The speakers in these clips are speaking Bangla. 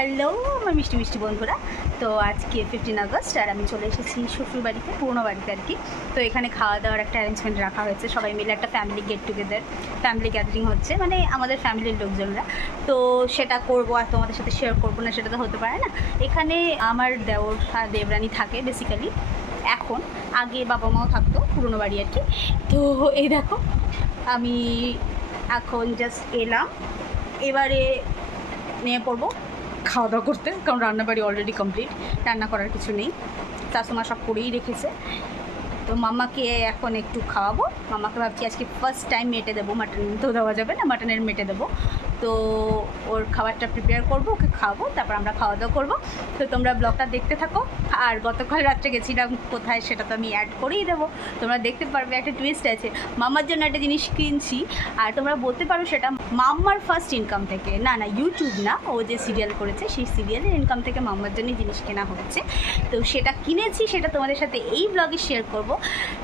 হ্যালো আমার মিষ্টি মিষ্টি বন্ধুরা। তো আজকে ফিফটিন আগস্ট, আর আমি চলে এসেছি শ্বশুর বাড়িতে পুরনো বাড়িতে আর কি। তো এখানে খাওয়া দাওয়ার একটা অ্যারেঞ্জমেন্ট রাখা হয়েছে। সবাই মিলে একটা family get together family gathering হচ্ছে। মানে আমাদের ফ্যামিলির লোকজনরা। তো সেটা করব আর তোমাদের সাথে শেয়ার করব না, সেটা তো হতে পারে না। এখানে আমার দেওর দেবরানী থাকে বেসিক্যালি এখন আগে বাবা মাও থাকতো, পুরনো বাড়ি আর কি। তো এই দেখো, আমি এখন জাস্ট এলাম। এবারে নিয়ে পড়ব। খাওয়া দাওয়া করতে কারণ রান্নাবাড়ি অলরেডি কমপ্লিট রান্না করার কিছু নেই। শাশুমা সব করেই রেখেছে। তো মামাকে এখন একটু খাওয়াবো। মামাকে ভাবছি আজকে ফার্স্ট টাইম মেটে দেবো। মাটন তো দেওয়া যাবে না মাটনের মেটে দেবো। তো ওর খাবারটা প্রিপেয়ার করব, ওকে খাওয়াবো, তারপর আমরা খাওয়া দাওয়া করব। তো তোমরা ব্লগটা দেখতে থাকো। আর গতকাল রাত্রে গেছিলাম কোথায় সেটা তো আমি অ্যাড করেই দেবো। তোমরা দেখতে পারবে, একটা টুইস্ট আছে। মামার জন্য একটা জিনিস কিনছি, আর তোমরা বলতে পারো সেটা মাম্মার ফার্স্ট ইনকাম থেকে। না না ইউটিউব না। ও যে সিরিয়াল করেছে, সেই সিরিয়ালের ইনকাম থেকে মাম্মার জন্যই জিনিস কেনা হচ্ছে তো সেটা কিনেছি, সেটা তোমাদের সাথে এই ব্লগে শেয়ার করব।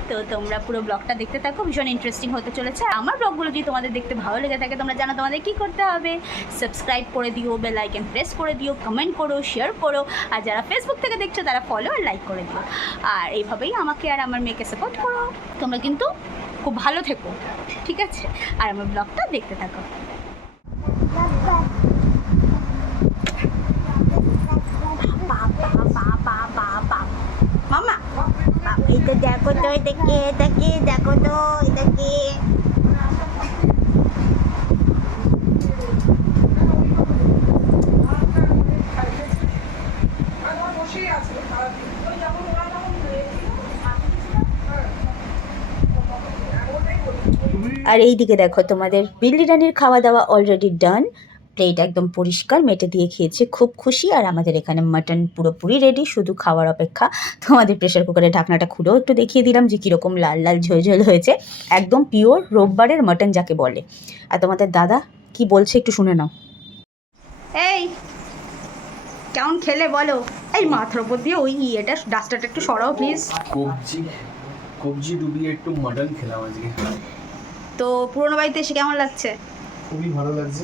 তো তোমরা পুরো ব্লগটা দেখতে থাকো, ভীষণ ইন্টারেস্টিং হতে চলেছে। আমার ব্লগগুলো যদি তোমাদের দেখতে ভালো লেগে থাকে, তোমরা জানো তোমাদের কী করতে হবে। সাবস্ক্রাইব করে দিও বেল আইকন প্রেস করে দিও কমেন্ট করো শেয়ার করো। আর যারা ফেসবুক থেকে দেখছ, তারা ফলো আর লাইক করে দিও। আর এইভাবেই আমাকে আর আমার মেয়েকে সাপোর্ট করো। তোমরা কিন্তু খুব ভালো থেকো, ঠিক আছে? আর আমার ব্লগটা দেখতে থাকো। এটা দেখো তো এটাকে এটাকে দেখো তো, এটা এটাকে আর এই দিকে দেখো, তোমাদের বিল্লি রানির খাওয়া দাওয়া অলরেডি ডান প্লেট একদম পরিষ্কার মেটে দিয়ে খেয়েছে খুব খুশি। আর আমাদের এখানে মাটন পুরোপুরি রেডি শুধু খাওয়ার অপেক্ষা। তোমাদের প্রেশার কুকারের ঢাকনাটা খুলেও একটু দেখিয়ে দিলাম যে কীরকম লাল লাল ঝোল ঝোল হয়েছে। একদম পিওর রোববারের মাটন যাকে বলে। আর তোমাদের দাদা কি বলছে একটু শুনে নাও। এই কেমন খেলে বলো? এই মাথার উপর দিয়ে ওই ইয়েটা ডাস্টারটা একটু সরাও প্লিজ কবজি কবজি ডুবিয়ে একটু মাটন খেলাম আজকে। তো পুরোনো বাড়িতে এসে কেমন লাগছে? খুবই ভালো লাগছে।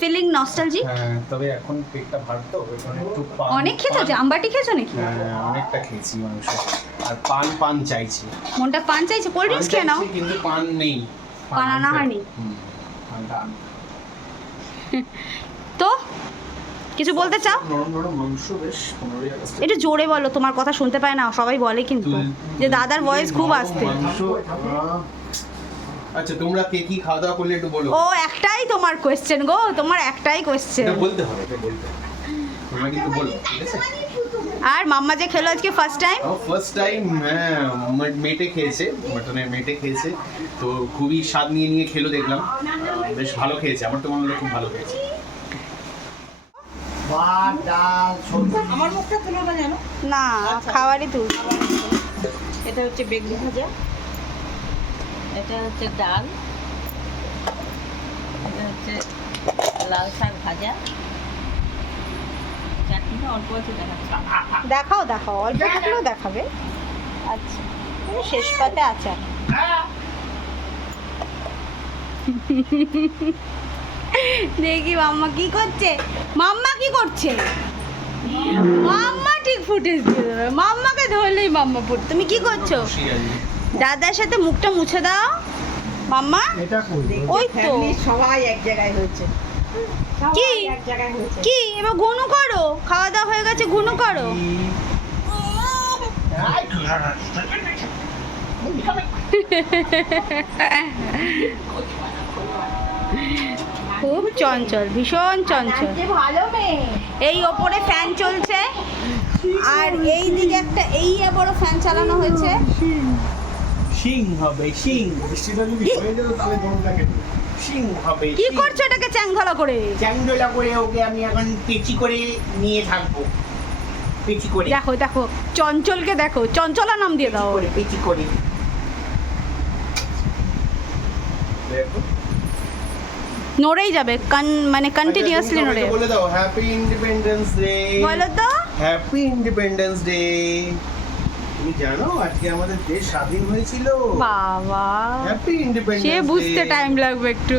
ফিলিং নস্টালজি হ্যাঁ তবে এখন পেটটা ভার তো একটু পান অনেক খেয়েছো পান- জামবাটি খেয়েছো নাকি? হ্যাঁ অনেকটা খেয়েছি মাংস। আর পান পান চাইছি। মনটা পান চাইছে? কোল্ড ড্রিঙ্কস খেয়ে নাও। কিন্তু পান নেই। পান আনা হয়নি? তো কিছু বলতে চাও? একটু জোরে বলো তোমার কথা শুনতে পায় না সবাই বলে কিন্তু। যে দাদার ভয়েস খুব আসতে আচ্ছা তোমরা কে কি খাওয়া দাওয়া করলে একটু বলো। ও একটাই তোমার কোয়েশ্চেন গো তোমার একটাই কোয়েশ্চেন বলতে হবে এটা বলতে হবে। তোমরা কিন্তু বলো ঠিক আছে? আর মাম্মা যে খেলো আজকে ফার্স্ট টাইম ফার্স্ট টাইম হ্যাঁ মেটে খেয়েছে মটনের মেটে খেয়েছে। তো খুবই স্বাদ নিয়ে নিয়ে খেলো দেখলাম। বেশ ভালো খেয়েছে আমার তো মনে হলো খুব ভালো খেয়েছে। আমার মুখটা তুলো না জানো না খাওয়ারই তুই এটা হচ্ছে বেগুন ভাজা। এটা হচ্ছে ডাল। এটা হচ্ছে লাল শাক ভাজা। চাটনিটা অল্প আছে দেখাচ্ছে। দেখাও দেখাও অল্প থাকলেও দেখাবে। আচ্ছা শেষ পাতে আচার দেখি মাম্মা কি করছে। মাম্মা কি করছে? মাম্মা ঠিক ফুটেজ দিয়ে দেবে। মাম্মাকে ধরলেই মাম্মা ফুট তুমি কি করছ? দাদার সাথে মুখটা মুছে দাও। মাম্মা ওই তো। সবাই এক জায়গায় হয়েছে। কি? এক জায়গায় হয়েছে। কি? এবার ঘুনু করো। খাওয়া দাওয়া হয়ে গেছে ঘুনু করো। খুব চঞ্চল ভীষণ চঞ্চল। এই ওপরে ফ্যান চলছে। আর এই দিকে একটা এই বড় ফ্যান চালানো হয়েছে। শিং হবে শিং। বৃষ্টিটা যদি হয়ে যেত তাহলে গরমটাকে শিং হবে কি করছ এটাকে চ্যাংধলা করে? চ্যাংদোলা করে ওকে আমি এখন পেচি করে নিয়ে থাকব। পেচি করে। দেখো দেখো চঞ্চলকে দেখো চঞ্চলা নাম দিয়ে দাও। করে পেচি করে। নড়েই যাবে কন মানে কন্টিনিউয়াসলি নড়ে। যাবে। বলে দাও হ্যাপি ইন্ডিপেন্ডেন্স ডে বলো তো। হ্যাপি ইন্ডিপেন্ডেন্স ডে তুমি জানো আজকে আমাদের দেশ স্বাধীন হয়েছিল। বাবা হ্যাপি ইন্ডিপেন্ডেন্স সে বুঝতে টাইম লাগবে একটু।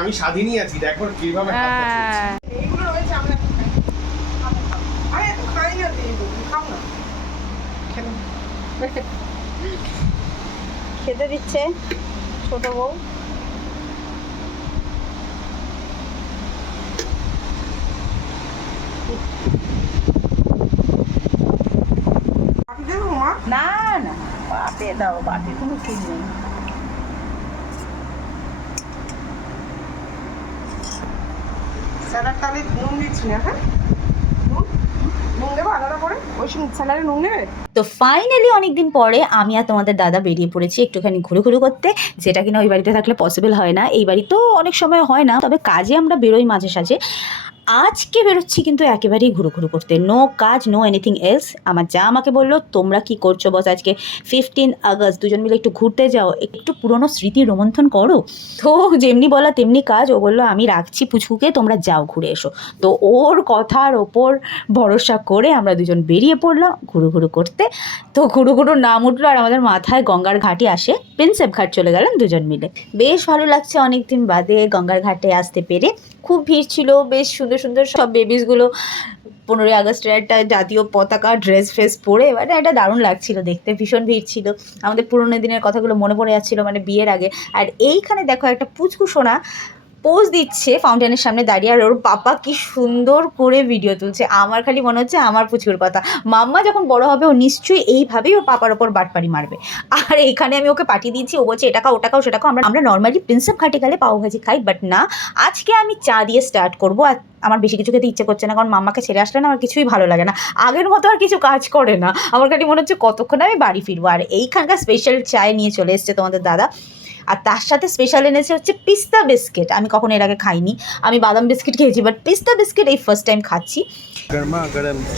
আমি স্বাধীনই আছি দেখো কীভাবে হ্যাঁ। এগুলো আমরা খেতে দিচ্ছে ছোট বউ। বাটে দাও বাটে কোনো ঠিক নেই। স্যালাড তাহলে নুন দিচ্ছি না হ্যাঁ? তো ফাইনালি অনেকদিন পরে আমি আর তোমাদের দাদা বেরিয়ে পড়েছি একটুখানি ঘুরে করতে। যেটা কিনা ওই বাড়িতে থাকলে পসিবল হয় না। এই বাড়িতেও অনেক সময় হয় না, তবে কাজে আমরা বেরোই মাঝে সাঝে। আজকে বেরোচ্ছি কিন্তু একেবারেই ঘুরু ঘুরু করতে। নো কাজ নো এনিথিং এলস আমার যা আমাকে বলল, তোমরা কি করছ বস আজকে? ফিফটিন আগস্ট, দুজন মিলে একটু ঘুরতে যাও। একটু পুরনো স্মৃতি রোমন্থন করো। তো যেমনি বলা তেমনি কাজ। ও বলল, আমি রাখছি পুচকুকে, তোমরা যাও ঘুরে এসো। তো ওর কথার ওপর ভরসা করে আমরা দুজন বেরিয়ে পড়লাম ঘুরু ঘুরু করতে। তো ঘুরু ঘুরু নাম উঠল আর আমাদের মাথায় গঙ্গার ঘাটই আসে। প্রিন্সেপ ঘাট চলে গেলাম দুজন মিলে। বেশ ভালো লাগছে অনেক দিন বাদে গঙ্গার ঘাটে আসতে পেরে। খুব ভিড় ছিল, বেশ সুন্দর সুন্দর সব বেবিসগুলো পনেরোই আগস্টের একটা জাতীয় পতাকা ড্রেস ফ্রেস পরে মানে একটা দারুণ লাগছিল দেখতে, ভীষণ ভিড় ছিল। আমাদের পুরোনো দিনের কথাগুলো মনে পড়ে যাচ্ছিল মানে বিয়ের আগে। আর এইখানে দেখো একটা পুচকু সোনা পোজ দিচ্ছে ফাউন্টেনের সামনে দাঁড়িয়ে, আর ওর পাপা কি সুন্দর করে ভিডিও তুলছে। আমার খালি মনে হচ্ছে আমার পুচকুর কথা। মাম্মা যখন বড় হবে, ও নিশ্চয়ই এইভাবেই ওর পাপার ওপর বাটপাড়ি মারবে। আর এখানে আমি ওকে পাঠিয়ে দিয়েছি, ও বলছে, এটা খাও, ওটা খাও, সেটা খাও। আমরা আমরা নর্মালি প্রিন্সেপ ঘাটে গেলে পাও ভাজি খাই বাট না, আজকে আমি চা দিয়ে স্টার্ট করব। আর আমার বেশি কিছু খেতে ইচ্ছে করছে না, কারণ মাম্মাকে ছেড়ে আসলে না আমার কিছুই ভালো লাগে না। আগের মতো আর কিছু কাজ করে না। আমার খালি মনে হচ্ছে কতক্ষণ আমি বাড়ি ফিরবো। আর এইখানকার স্পেশাল চায় নিয়ে চলে এসছে তোমাদের দাদা। আর তার সাথে স্পেশাল এনেছে হচ্ছে পিস্তা বিস্কিট আমি কখনো এর আগে খাইনি। আমি বাদাম বিস্কিট খেয়েছি বাট পিস্তা বিস্কিট এই ফার্স্ট টাইম খাচ্ছি।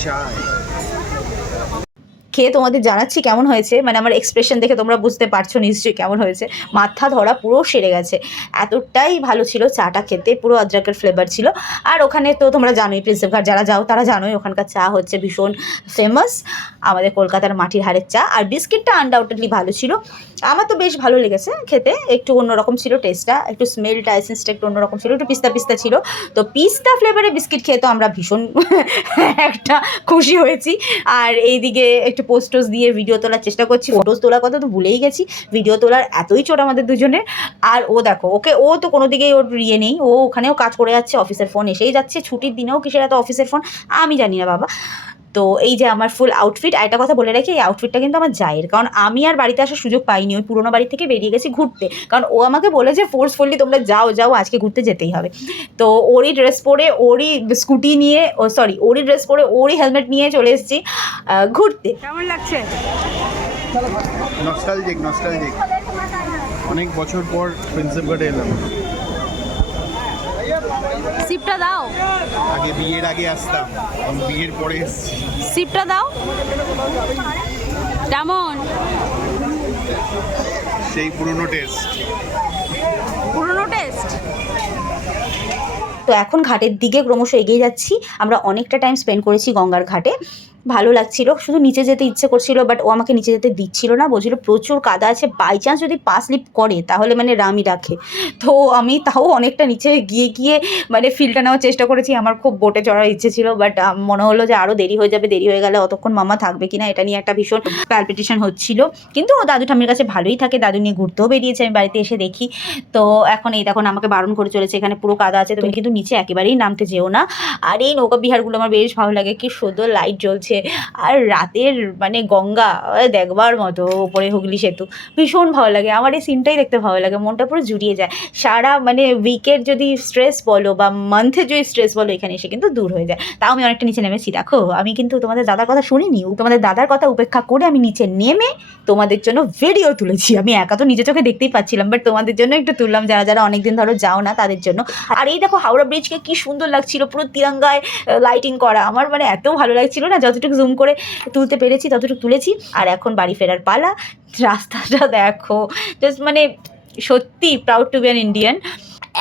চা খেয়ে তোমাদের জানাচ্ছি কেমন হয়েছে? মানে আমার এক্সপ্রেশন দেখে তোমরা বুঝতে পারছ নিশ্চয়ই কেমন হয়েছে। মাথা ধরা পুরো সেরে গেছে। এতটাই ভালো ছিল চাটা খেতে পুরো আদ্রাকের ফ্লেভার ছিল। আর ওখানে তো তোমরা জানোই প্রিন্সেপঘাট যারা যাও তারা জানোই ওখানকার চা হচ্ছে ভীষণ ফেমাস আমাদের কলকাতার মাটির হাড়ের চা। আর বিস্কিটটা আনডাউটেডলি ভালো ছিল। আমার তো বেশ ভালো লেগেছে খেতে। একটু অন্যরকম ছিল টেস্টটা একটু স্মেলটা এসেন্সটা একটু অন্যরকম ছিল, একটু পিস্তা পিস্তা ছিল। তো পিস্তা ফ্লেভারে বিস্কিট খেয়ে তো আমরা ভীষণ একটা খুশি হয়েছি। আর এইদিকে একটু পোস্টোস দিয়ে ভিডিও তোলার চেষ্টা করছি ফটোস তোলার কথা তো ভুলেই গেছি। ভিডিও তোলার এতই চোট আমাদের দুজনের। আর ও দেখো, ওকে ও তো কোনো দিকেই ওর ইয়ে নেই। ও ওখানেও কাজ করে যাচ্ছে অফিসের ফোন এসেই যাচ্ছে। ছুটির দিনেও কিসের এত অফিসের ফোন আমি জানি না বাবা। তো এই যে আমার ফুল আউটফিট আর একটা কথা বলে রাখি এই আউটফিটটা কিন্তু আমার জায়ের। কারণ আমি আর বাড়িতে আসার সুযোগ পাইনি ওই পুরোনো বাড়ি থেকে বেরিয়ে গেছি ঘুরতে। কারণ ও আমাকে বলে বলেছে ফোর্সফুলি তোমরা যাও যাও আজকে ঘুরতে যেতেই হবে। তো ওরই ড্রেস পরে ওরই স্কুটি নিয়ে ও সরি ওরই ড্রেস পরে ওরই হেলমেট নিয়ে চলে এসেছি ঘুরতে। কেমন লাগছে? নস্টালজিক নস্টালজিক অনেক বছর পর প্রিন্সেপ ঘাটে এলাম সিপটা দাও। আগে বিয়ের আগে আসতাম এখন বিয়ের পরে এসেছি। সিপটা দাও। কেমন? সেই পুরনো টেস্ট পুরনো টেস্ট তো এখন ঘাটের দিকে ক্রমশ এগিয়ে যাচ্ছি। আমরা অনেকটা টাইম স্পেন্ড করেছি গঙ্গার ঘাটে। ভালো লাগছিল। শুধু নিচে যেতে ইচ্ছে করছিল বাট ও আমাকে নিচে যেতে দিচ্ছিল না। বলছিল প্রচুর কাদা আছে বাই চান্স যদি পা স্লিপ করে তাহলে মানে রামই রাখে। তো আমি তাও অনেকটা নিচে গিয়ে গিয়ে মানে ফিলটা নেওয়ার চেষ্টা করেছি। আমার খুব বোটে চড়ার ইচ্ছে ছিল বাট মনে হলো যে আরও দেরি হয়ে যাবে দেরি হয়ে গেলে অতক্ষণ মামা থাকবে কিনা এটা নিয়ে একটা ভীষণ প্যালপিটেশন হচ্ছিল। কিন্তু ও দাদু ঠাম্মির কাছে ভালোই থাকে দাদু নিয়ে ঘুরতেও বেরিয়েছে আমি বাড়িতে এসে দেখি। তো এখন এই দেখুন আমাকে বারণ করে চলেছে এখানে পুরো কাদা আছে তুমি কিন্তু নিচে একেবারেই নামতে যেও না। আর এই নৌকা বিহারগুলো আমার বেশ ভালো লাগে কি সুন্দর লাইট জ্বলছে। আর রাতের মানে গঙ্গা দেখবার মতো ওপরে হুগলি সেতু। ভীষণ ভালো লাগে। আমার এই সিনটাই দেখতে ভালো লাগে। মনটা পুরো জুড়িয়ে যায়। সারা মানে উইকের যদি স্ট্রেস বলো বা মান্থের যদি স্ট্রেস বলো, এখানে এসে কিন্তু দূর হয়ে যায়। তাও আমি অনেকটা নিচে নেমেছি। দেখো, আমি কিন্তু তোমাদের দাদার কথা শুনিনি। তোমাদের দাদার কথা উপেক্ষা করে আমি নিচে নেমে তোমাদের জন্য ভিডিও তুলেছি। আমি একা তো নিজে চোখে দেখতেই পাচ্ছিলাম বাট তোমাদের জন্য একটু তুললাম। যারা যারা অনেকদিন ধরো যাও না, তাদের জন্য। আর এই দেখো হাওড়া ব্রিজকে কি সুন্দর লাগছিল। পুরো তিরঙ্গায় লাইটিং করা। আমার মানে এত ভালো লাগছিল না যতটুকু জুম করে তুলতে পেরেছি, ততটুকু তুলেছি। আর এখন বাড়ি ফেরার পালা। রাস্তাটা দেখো। জাস্ট মানে সত্যি proud to be an Indian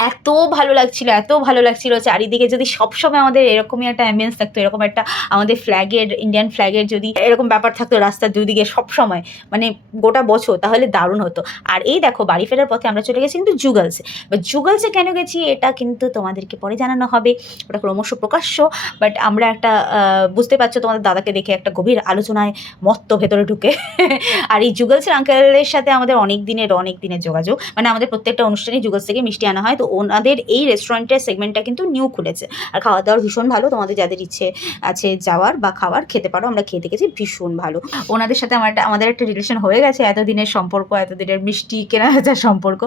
এত ভালো লাগছিল, এত ভালো লাগছিল চারিদিকে যদি সবসময় আমাদের এরকমই একটা অ্যাম্বিয়েন্স থাকতো, এরকম একটা আমাদের ফ্ল্যাগের ইন্ডিয়ান ফ্ল্যাগের যদি এরকম ব্যাপার থাকতো রাস্তার দুদিকে সবসময় মানে গোটা বছর, তাহলে দারুণ হতো। আর এই দেখো, বাড়ি ফেরার পথে আমরা চলে গেছি কিন্তু জুগলসে বা জুগলসে কেন গেছি, এটা কিন্তু তোমাদেরকে পরে জানানো হবে। ওটা ক্রমশ প্রকাশ্য বাট আমরা একটা বুঝতে পারছ তোমাদের দাদাকে দেখে একটা গভীর আলোচনায় মত্ত ভেতরে ঢুকে। আর এই জুগলসের আঙ্কেলের সাথে আমাদের অনেক দিনের অনেক দিনের যোগাযোগ। মানে আমাদের প্রত্যেকটা অনুষ্ঠানে জুগলস থেকে মিষ্টি আনা হয়, তো ওনাদের এই রেস্টুরেন্টের সেগমেন্টটা কিন্তু নিউ খুলেছে। আর খাওয়া দাওয়ার ভীষণ ভালো, তোমাদের যাদের ইচ্ছে আছে যাওয়ার বা খাওয়ার, খেতে পারো, আমরা খেয়ে দেখেছি ভীষণ ভালো। ওনাদের সাথে আমার একটা, আমাদের একটা রিলেশন হয়ে গেছে, এতদিনের সম্পর্ক, এতদিনের মিষ্টি কেনা বেচার সম্পর্ক।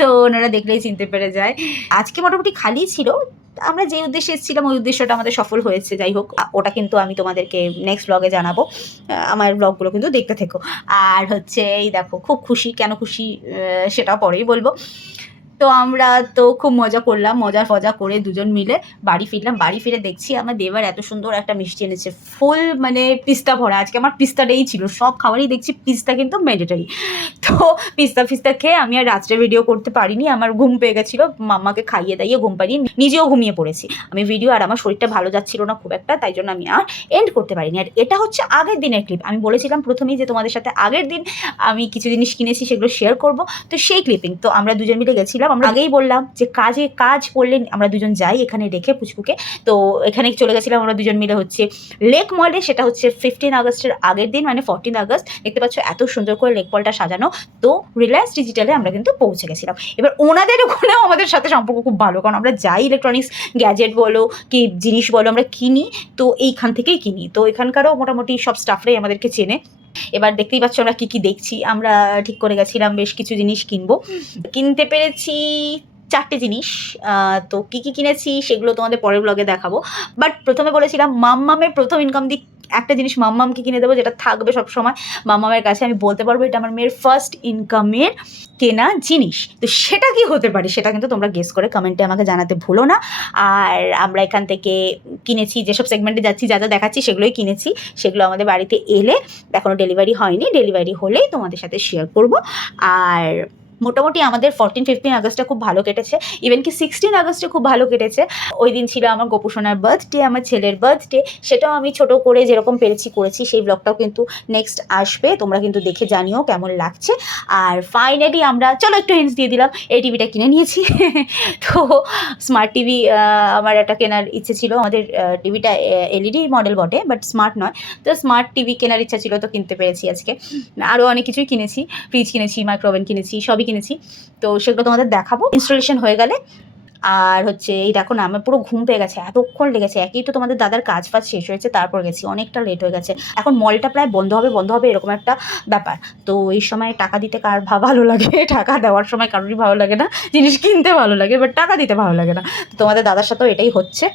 তো ওনারা দেখলেই চিনতে পেরে যায়। আজকে মোটামুটি খালি ছিল, আমরা যে উদ্দেশ্যে এসেছিলাম, ওই উদ্দেশ্যটা আমাদের সফল হয়েছে, যাই হোক। ওটা কিন্তু আমি তোমাদেরকে নেক্সট ব্লগে জানাব। আমার ব্লগগুলো কিন্তু দেখতে থেকো। আর হচ্ছে, এই দেখো, খুব খুশি, কেন খুশি সেটা পরেই বলব। তো আমরা তো খুব মজা করলাম, মজা ফজা করে দুজন মিলে বাড়ি ফিরলাম। বাড়ি ফিরে দেখছি আমার দেবার এত সুন্দর একটা মিষ্টি এনেছে, ফুল মানে পিস্তা ভরা। আজকে আমার পিস্তাটাই ছিল, সব খাবারই দেখছি পিস্তা কিন্তু ম্যান্ডেটারি তো পিস্তা ফিস্তা খেয়ে আমি আর রাত্রে ভিডিও করতে পারিনি, আমার ঘুম পেয়ে গেছিল, মাম্মাকে খাইয়ে দাইয়ে ঘুম পাড়িয়ে নিজেও ঘুমিয়ে পড়েছি। আমি ভিডিও আর আমার শরীরটা ভালো যাচ্ছিল না খুব একটা, তাই জন্য আমি আর এন্ড করতে পারিনি। আর এটা হচ্ছে আগের দিনের ক্লিপ আমি বলেছিলাম প্রথমেই যে তোমাদের সাথে আগের দিন আমি কিছু জিনিস কিনেছি, সেগুলো শেয়ার করব। তো সেই ক্লিপিং তো আমরা দুজন মিলে গেছিলাম আমরা আগেই বললাম যে কাজে কাজ করলে আমরা দুজন যাই এখানে রেখে পুচকুকে তো এখানে চলে গেছিলাম আমরা দুজন মিলে হচ্ছে লেক মলে সেটা হচ্ছে ফিফটিন আগস্টের আগের দিন মানে ফোরটিন আগস্ট। দেখতে পাচ্ছ এত সুন্দর করে লেক মলটা সাজানো। তো রিলায়েন্স ডিজিটালে আমরা কিন্তু পৌঁছে গেছিলাম। এবার ওনাদের ওখানেও আমাদের সাথে সম্পর্ক খুব ভালো, কারণ আমরা যাই ইলেকট্রনিক্স গ্যাজেট বলো কি জিনিস বলো, আমরা কিনি। তো এইখান থেকেই কিনি। তো এখানকারও মোটামুটি সব স্টাফরাই আমাদেরকে চেনে। এবার দেখতেই পাচ্ছ আমরা কি কি দেখছি। আমরা ঠিক করে গেছিলাম বেশ কিছু জিনিস কিনবো। কিনতে পেরেছি চারটে জিনিস। তো কি কি কিনেছি সেগুলো তোমাদের পরের ব্লগে দেখাবো। বাট প্রথমে বলেছিলাম মাম্মামের প্রথম ইনকাম দিক একটা জিনিস মাম্মামকে কিনে দেবো যেটা থাকবে সব সময় মাম্মামের কাছে আমি বলতে পারব এটা আমার মেয়ের ফার্স্ট ইনকামের কেনা জিনিস। তো সেটা কি হতে পারে সেটা কিন্তু তোমরা গেস করে কমেন্টে আমাকে জানাতে ভুলো না। আর আমরা এখান থেকে কিনেছি, যেসব সেগমেন্টে যাচ্ছি, যা যা দেখাচ্ছি, সেগুলোই কিনেছি। সেগুলো আমাদের বাড়িতে এলে এখনও ডেলিভারি হয়নি। ডেলিভারি হলেই তোমাদের সাথে শেয়ার করব। আর মোটামুটি আমাদের ফোরটিন ফিফটিন আগস্টটা খুব ভালো কেটেছে। ইভেন কি সিক্সটিন আগস্টে খুব ভালো কেটেছে। ওই দিন ছিল আমার গোপুসোনার বার্থডে আমার ছেলের বার্থডে সেটাও আমি ছোট করে যেরকম পেরেছি, করেছি, সেই ব্লগটাও কিন্তু নেক্সট আসবে। তোমরা কিন্তু দেখে জানিও কেমন লাগছে। আর ফাইনালি আমরা, চলো একটু হিন্টস দিয়ে দিলাম। এই টিভিটা কিনে নিয়েছি। তো স্মার্ট টিভি আমার একটা কেনার ইচ্ছে ছিল। আমাদের টিভিটা এলইডি মডেল বটে বাট স্মার্ট নয়। তো স্মার্ট টিভি কেনার ইচ্ছা ছিল, তো কিনতে পেরেছি আজকে। আরও অনেক কিছুই কিনেছি। ফ্রিজ কিনেছি মাইক্রোওভেন কিনেছি, সবই কিনেছি। তো সেগুলো তোমাদের দেখাবো। ইনস্টলেশন হয়ে গেলে। আর হচ্ছে, এই দেখো না, আমার পুরো ঘুম পেয়ে গেছে, এতক্ষণ লেগেছে। একই তো তোমাদের দাদার কাজ ফাজ শেষ হয়েছে, তারপর গেছি। অনেকটা লেট হয়ে গেছে। এখন মলটা প্রায় বন্ধ হবে বন্ধ হবে এরকম একটা ব্যাপার। তো এই সময় টাকা দিতে কার ভালো লাগে? টাকা দেওয়ার সময় কারোরই ভালো লাগে না। জিনিস কিনতে ভালো লাগে বাট টাকা দিতে ভালো লাগে না। তোমাদের দাদার সাথেও এটাই হচ্ছে।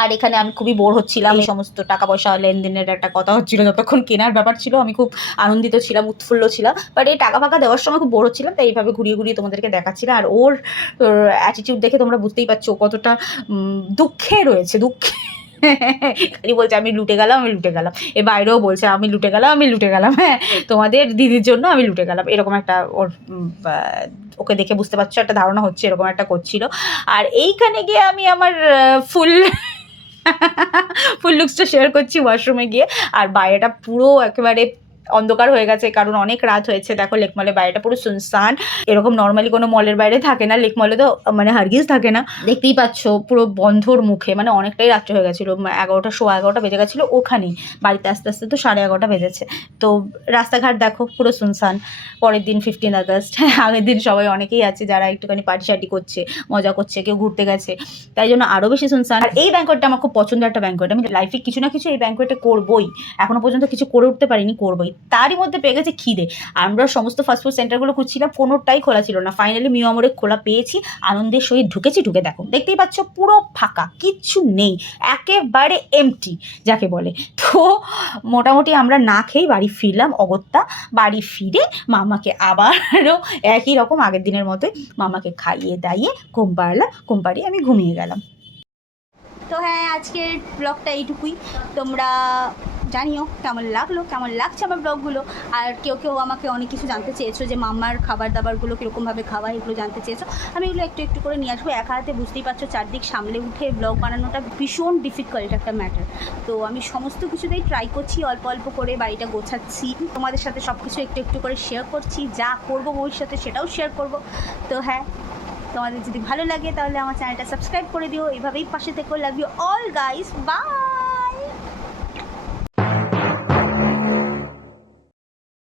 আর এখানে আমি খুবই বোর হচ্ছিলাম এই সমস্ত টাকা পয়সা লেনদেনের একটা কথা হচ্ছিল যতক্ষণ কেনার ব্যাপার ছিল আমি খুব আনন্দিত ছিলাম উৎফুল্ল ছিলাম। বাট এই টাকা ফাঁকা দেওয়ার সময় খুব বোর হচ্ছিলাম তাই এইভাবে ঘুরিয়ে ঘুরিয়ে তোমাদেরকে দেখাচ্ছিলাম আর ওর অ্যাটিটিউড দেখে তোমরা বুঝতেই পারছ ও কতটা দুঃখে রয়েছে দুঃখে। খালি বলছে আমি লুটে গেলাম আমি লুটে গেলাম। এ বাইরেও বলছে আমি লুটে গেলাম আমি লুটে গেলাম। হ্যাঁ তোমাদের দিদির জন্য আমি লুটে গেলাম। এরকম একটা ওর ওকে দেখে বুঝতে পারছ একটা ধারণা হচ্ছে এরকম একটা করছিল। আর এইখানে গিয়ে আমি আমার ফুল ফুল লুকসটা শেয়ার করছি ওয়াশরুমে গিয়ে। আর বাইরেটা পুরো একেবারে অন্ধকার হয়ে গেছে, কারণ অনেক রাত হয়েছে। দেখো লেকমলের বাইরেটা পুরো সুনসান। এরকম নর্মালি কোনো মলের বাইরে থাকে না। লেকমলে তো মানে হারগিজ থাকে না। দেখতেই পাচ্ছ, পুরো বন্ধর মুখে মানে অনেকটাই রাত্রে হয়ে গেছিল। এগারোটা, সোয়া এগারোটা বেজে গেছিল ওখানেই। বাড়িতে আস্তে আস্তে তো সাড়ে এগারোটা বেজেছে। তো রাস্তাঘাট দেখো, পুরো সুনসান। পরের দিন ফিফটিন আগস্ট আগের দিন সবাই অনেকেই আছে যারা একটুখানি পার্টি শার্টি করছে, মজা করছে, কেউ ঘুরতে গেছে। তাই জন্য আরও বেশি শুনছেন আর এই ব্যাঙ্কটা আমার খুব পছন্দের একটা ব্যাঙ্কট আমি লাইফে কিছু না কিছু এই ব্যাঙ্কটে করবোই। এখনও পর্যন্ত কিছু করে উঠতে পারিনি, করবোই। তারই মধ্যে পেয়ে গেছে খিদে। আমরা সমস্ত ফাস্টফুড সেন্টারগুলো খুঁজছিলাম, কোনোটাই খোলা ছিল না। ফাইনালি মিও আমরে খোলা পেয়েছি, আনন্দের সহিত ঢুকেছি, ঢুকে দেখো। দেখতেই পাচ্ছ পুরো ফাঁকা, কিচ্ছু নেই, একেবারে এমটি যাকে বলে। তো মোটামুটি আমরা না খেয়েই বাড়ি ফিরলাম, অগত্যা। বাড়ি ফিরে মামাকে আবারও একই রকম আগের দিনের মতোই মামাকে খাইয়ে দাইয়ে, ঘুম পাড়লাম, ঘুম পাড়িয়ে আমি ঘুমিয়ে গেলাম। তো হ্যাঁ আজকের ব্লগটা এইটুকুই। তোমরা জানিও কেমন লাগল, কেমন লাগছে আমার ব্লগগুলো আর কেউ কেউ আমাকে অনেক কিছু জানতে চেয়েছো যে মামার খাবার দাবারগুলো কীরকমভাবে খাওয়া, এগুলো জানতে চেয়েছো। আমি এগুলো একটু একটু করে নিয়ে আসব। একা হাতে বুঝতেই পারছ, চারদিক সামলে উঠে ব্লগ বানানোটা ভীষণ ডিফিকাল্ট একটা ম্যাটার তো আমি সমস্ত কিছুতেই ট্রাই করছি, অল্প অল্প করে বাড়িটা গোছাচ্ছি। তোমাদের সাথে সব কিছু একটু একটু করে শেয়ার করছি, যা করব ভবিষ্যতে সেটাও শেয়ার করব। তো হ্যাঁ তোমাদের যদি ভালো লাগে তাহলে আমার চ্যানেলটা সাবস্ক্রাইব করে দিও। এভাবেই পাশে থেকেও love you all guys bye